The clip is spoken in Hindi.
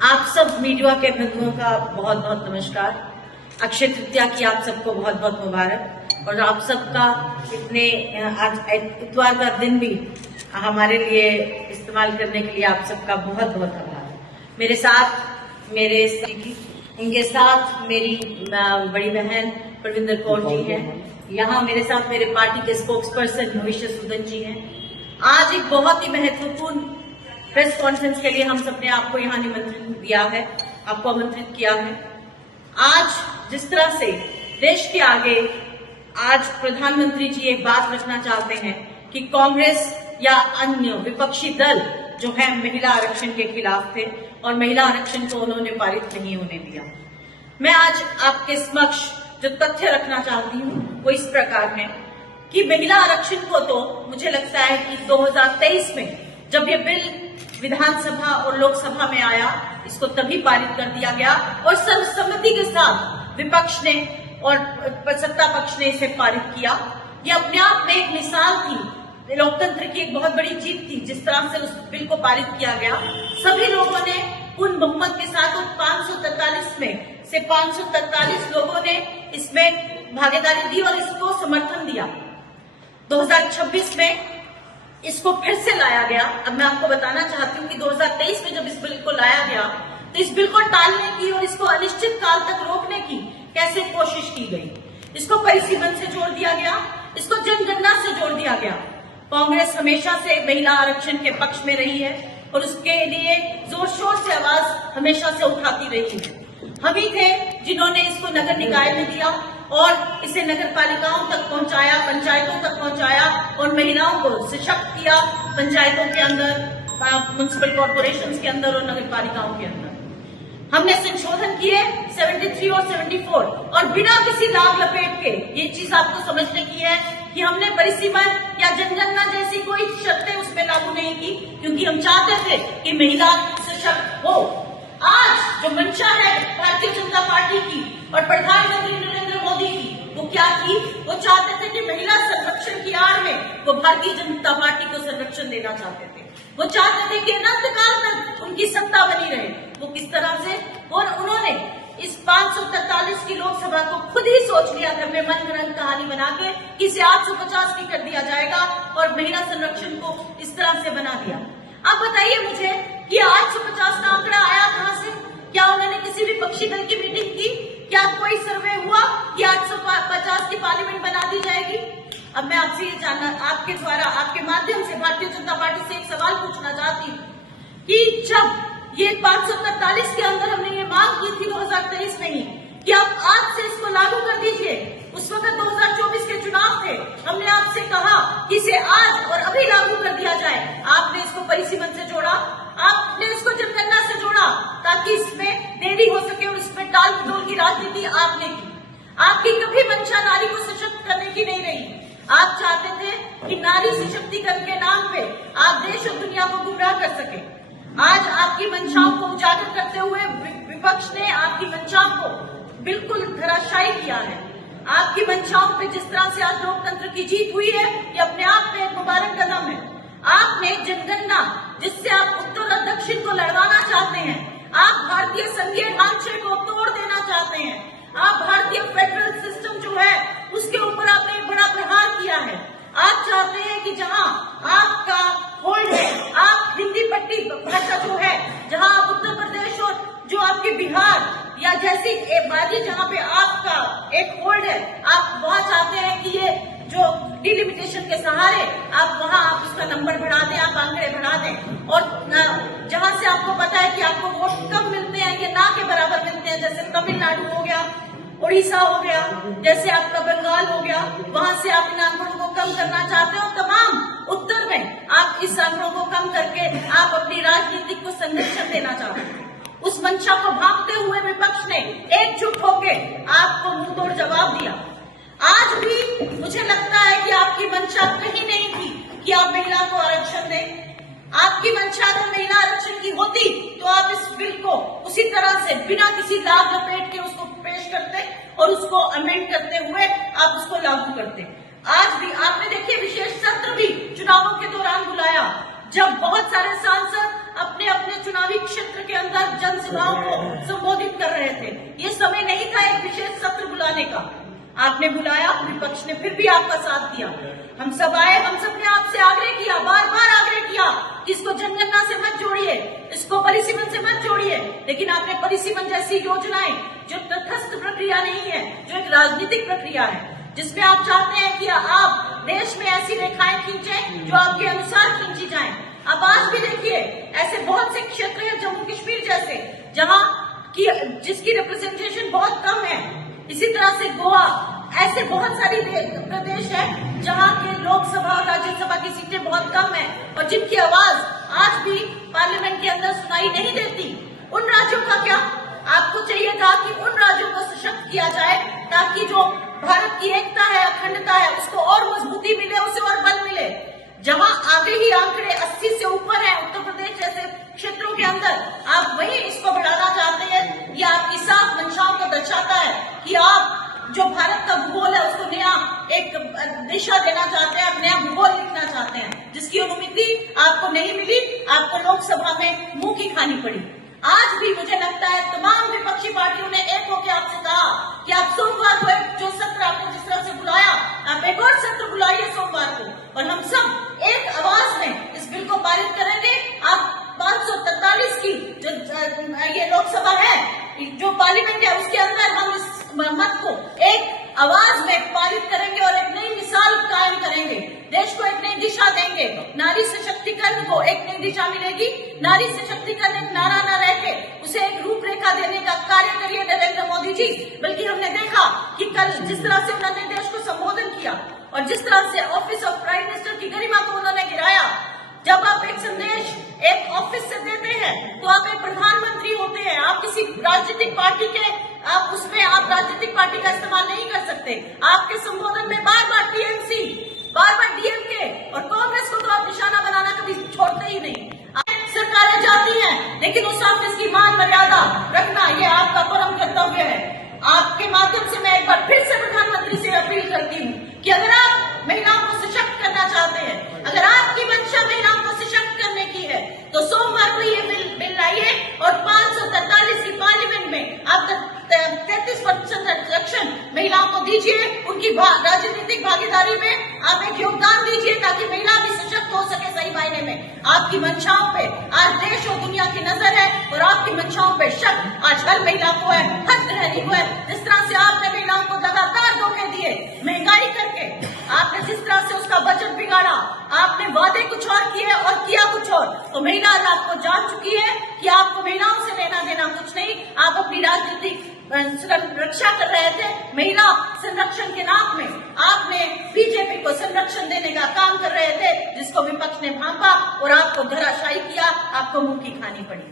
आप सब मीडिया के बंधुओं का बहुत बहुत नमस्कार। अक्षय तृतीया की आप सबको बहुत बहुत मुबारक। और आप सबका इतने आज इतवार का दिन भी हमारे लिए इस्तेमाल करने के लिए आप सबका बहुत बहुत आभार। मेरे साथ इनके साथ मेरी बड़ी बहन प्रविंदर कौर जी हैं। यहाँ मेरे साथ मेरे पार्टी के स्पोक्स पर्सन मोहिश सूदन जी हैं। आज एक बहुत ही महत्वपूर्ण प्रेस कॉन्फ्रेंस के लिए हम सबने आपको यहाँ निमंत्रण दिया है, आपको आमंत्रित किया है। आज जिस तरह से देश के आगे आज प्रधानमंत्री जी एक बात रखना चाहते हैं कि कांग्रेस या अन्य विपक्षी दल जो है महिला आरक्षण के खिलाफ थे और महिला आरक्षण को उन्होंने पारित नहीं होने दिया। मैं आज आपके समक्ष जो तथ्य रखना चाहती हूँ वो इस प्रकार है कि महिला आरक्षण को तो मुझे लगता है कि 2023 में जब ये बिल विधानसभा और लोकसभा में आया, इसको तभी पारित कर दिया गया और सर्वसम्मति के साथ विपक्ष ने और सत्ता पक्ष ने इसे पारित किया। ये अपने आप में एक मिसाल थी, लोकतंत्र की एक बहुत बड़ी जीत थी। जिस तरह से उस बिल को पारित किया गया, सभी लोगों ने पूर्ण बहुमत के साथ और 543 में से 543 लोगों ने इसमें भागीदारी दी और इसको समर्थन दिया। 2026 में इसको फिर से लाया गया। अब मैं आपको बताना चाहती हूँ कि 2023 में जब इस बिल को लाया गया तो इस बिल को टालने की और इसको अनिश्चित काल तक रोकने की कैसे कोशिश की गई। इसको परिसीमन से जोड़ दिया गया, इसको जनगणना से जोड़ दिया गया। कांग्रेस हमेशा से महिला आरक्षण के पक्ष में रही है और उसके लिए जोर शोर से आवाज हमेशा से उठाती रही है। हम ही थे जिन्होंने इसको नगर निकाय में दिया और इसे नगर पालिकाओं तक पहुंचाया, पंचायतों तक पहुंचाया और महिलाओं को सशक्त किया पंचायतों के अंदर, म्युनिसिपल कॉर्पोरेशंस के अंदर और नगर पालिकाओं के अंदर। हमने संशोधन किए 73 और 74 और बिना किसी लाभ लपेट के, ये चीज आपको समझने की है कि हमने परिसीमन या जनगणना जैसी कोई शर्तें उसमें लागू नहीं की, क्योंकि हम चाहते थे कि महिला सशक्त हो। आज जो मंशा है भारतीय जनता पार्टी की और प्रधानमंत्री नरेंद्र मोदी की, वो क्या थी? वो चाहते थे कि महिला संरक्षण की आड़ में वो भारतीय जनता पार्टी को संरक्षण देना चाहते थे। वो चाहते थे कि अनंतकाल तक उनकी सत्ता बनी रहे। वो किस तरह से? और उन्होंने इस 543 की लोकसभा को खुद ही सोच लिया था, मैं मन गढ़ंत कहानी बना के कि इसे 850 की कर दिया जाएगा और महिला संरक्षण को इस तरह से बना दिया। अब बताइए मुझे कि 850 का आंकड़ा आया कहां से? क्या उन्होंने किसी विपक्षी दल की मीटिंग की? क्या कोई सर्वे हुआ कि 850 की पार्लियामेंट बना दी जाएगी? अब मैं आपसे ये जानना, आपके द्वारा, आपके माध्यम से भारतीय जनता पार्टी से एक सवाल पूछना चाहती हूँ कि जब ये 543 के अंदर हमने ये मांग की थी 2023 में ही कि आप आज से इसको लागू कर दीजिए, उस वक्त 2024 के चुनाव थे, हमने आपसे कहा कि इसे आज और अभी लागू कर दिया जाए। आपने इसको परिसीमन से जोड़ा, आपने इसको जनगणना से जोड़ा ताकि इसमें देरी हो सके और इसमें टाल मटोल की राजनीति आपने की। आपकी कभी मंशा नारी को सशक्त करने की नहीं रही। आप चाहते थे कि नारी सशक्तिकरण के नाम पे आप देश और दुनिया को गुमराह कर सके। आज आपकी मंशाओं को उजागर करते हुए विपक्ष ने आपकी मंशाओं को बिल्कुल धराशायी किया है। आपकी मंशाओं पे जिस तरह से आज लोकतंत्र की जीत हुई है, ये अपने आप में एक मुबारक कदम है। आपने जनगणना, जिससे आप उत्तर और दक्षिण को लड़वाना चाहते हैं, आप भारतीय संघीय ढांचे को तोड़ देना चाहते हैं, आप भारतीय फेडरल सिस्टम जो है उसके ऊपर आपने एक बड़ा प्रहार किया है। आप चाहते हैं कि जहां आपका होल्ड है, आप हिंदी पट्टी भाषा जो है, जहां आप उत्तर प्रदेश और जो आपके बिहार या जैसी एक बाजी जहां पे आपका एक होल्ड है, आप वहां चाहते हैं कि ये जो डिलिमिटेशन के सहारे आप वहां आप उसका नंबर बढ़ा दें, आप आंकड़े बढ़ा दें। और जहां से आपको पता है कि आपको वोट कम मिलते हैं, ये ना के बराबर मिलते हैं, जैसे तमिलनाडु हो गया, उड़ीसा हो गया, जैसे आपका बंगाल हो गया, वहां से आप इन आंकड़ों को कम करना चाहते हो। तमाम उत्तर में आप इस आंकड़ों को कम करके आप अपनी राजनीति को संरक्षण देना चाहते हैं। उस मंशा को भांपते हुए विपक्ष ने एकजुट होकर आपको मुंहतोड़ जवाब दिया। आज भी मुझे लगता है कि आपकी मंशा कहीं नहीं थी कि आप महिला को आरक्षण दें। आपकी मंशा अगर महिला आरक्षण की होती तो आप इस बिल को उसी तरह से बिना किसी लाभ लपेट के उसको पेश करते और उसको अमेंड करते हुए आप उसको लागू करते। आज भी आपने देखिए विशेष सत्र भी चुनावों के दौरान बुलाया, जब बहुत सारे सांसद अपने अपने अपने चुनावी क्षेत्र के अंदर जनसभाओं को संबोधित कर रहे थे। ये समय नहीं था एक विशेष सत्र बुलाने का। आपने बुलाया, विपक्ष ने फिर भी आपका साथ दिया। हम सब आए, हम सब ने आपसे आग्रह किया, बार बार आग्रह किया कि इसको जनगणना से मत जोड़िए, इसको परिसीमन से मत जोड़िए। लेकिन आपने परिसीमन जैसी योजनाएं जो तटस्थ प्रक्रिया नहीं है, जो एक राजनीतिक प्रक्रिया है, जिसमें आप चाहते हैं कि आप देश में ऐसी रेखाएं खींचें जो आपके अनुसार खींची जाएं। अब आज भी देखिए, ऐसे बहुत से क्षेत्र हैं जम्मू कश्मीर जैसे, जहां की जिसकी रिप्रेजेंटेशन बहुत कम है। इसी तरह से गोवा, ऐसे बहुत सारी प्रदेश है जहां के लोकसभा और राज्यसभा की सीटें बहुत कम है और जिनकी आवाज आज भी पार्लियामेंट के अंदर सुनाई नहीं देती। उन राज्यों का क्या? आपको चाहिए था कि उन राज्यों को सशक्त किया जाए ताकि जो भारत की एकता है, अखंडता है, उसको और मजबूती मिले, उसे और बल मिले। जहां आगे ही आंकड़े 80 से ऊपर है उत्तर प्रदेश जैसे क्षेत्रों के अंदर, आप वही इसको बढ़ाना चाहते हैं। ये आपकी साफ मंशाओं को दर्शाता है कि आप जो भारत का भूगोल है उसको नया एक दिशा देना चाहते हैं, आप नया भूगोल लिखना चाहते हैं, जिसकी अनुमति आपको नहीं मिली। आपको लोकसभा में मुंह की खानी पड़ी। आज भी मुझे लगता है तमाम विपक्षी पार्टियों ने एक होकर आपसे कहा कि आप सोमवार को जो सत्र आपने जिस तरह से बुलाया, आप एक और सत्र बुलाइए सोमवार को, और हम सब एक आवाज में इस बिल को पारित करेंगे। आप 543 की जो ये लोकसभा है, जो पार्लियामेंट है, उसके अंदर हम इस मत को एक आवाज में पारित करेंगे और एक नई मिसाल कायम करेंगे। देश को एक नई दिशा देंगे। नारी सशक्तिकरण को एक नई दिशा मिलेगी। नारी सशक्तिकरण एक नारा न रह के उसे एक रूपरेखा देने का कार्य करिए नरेंद्र मोदी जी। बल्कि हमने देखा कि कल जिस तरह से उन्होंने देश को संबोधन किया और जिस तरह से ऑफिस ऑफ प्राइम मिनिस्टर की गरिमा को उन्होंने गिराया। जब आप एक संदेश एक ऑफिस से देते हैं तो आप एक प्रधानमंत्री होते हैं। आप किसी राजनीतिक पार्टी के आप राजनीतिक पार्टी का इस्तेमाल नहीं कर सकते। आपके संबोधन में बार बार टीएमसी, बार बार डीएमके और कांग्रेस को तो आप निशाना बनाना कभी छोड़ते ही नहीं। सरकारें जाती हैं, लेकिन उस ऑफिस की मान मर्यादा रखना ये आपका परम कर्तव्य है। आपके माध्यम से मैं एक बार फिर से प्रधानमंत्री से अपील करती हूँ कि अगर आप महिलाओं को सशक्त करना चाहते हैं, अगर आपकी मंशा महिलाओं को सशक्त करने की है, तो सोमवार को ये बिल लाइए और 543 की पार्लियामेंट में आप 33% आरक्षण महिलाओं को दीजिए। उनकी राजनीतिक भागीदारी में आप एक योगदान दीजिए ताकि महिला भी सशक्त हो सके। सही मायने में आपकी मंशाओं पे आज देश और दुनिया की नजर है और आपकी मंशाओं पे शक आज हर महिला को है, हर गृहिणी को है। जिस तरह से आपने महिलाओं को लगातार धोखे दिए, महंगाई करके आपने जिस तरह से उसका बजट बिगाड़ा, आपने वादे कुछ और किए और किया कुछ और, तो महिला आज आपको जान चुकी है कि आपको महिलाओं से लेना देना कुछ नहीं। आप अपनी राजनीतिक रक्षा कर रहे थे। महिला संरक्षण के नाम में आपने बीजेपी को संरक्षण देने का काम कर रहे थे, जिसको विपक्ष ने भांपा और आपको धराशायी किया, आपको मुंह की खानी पड़ी।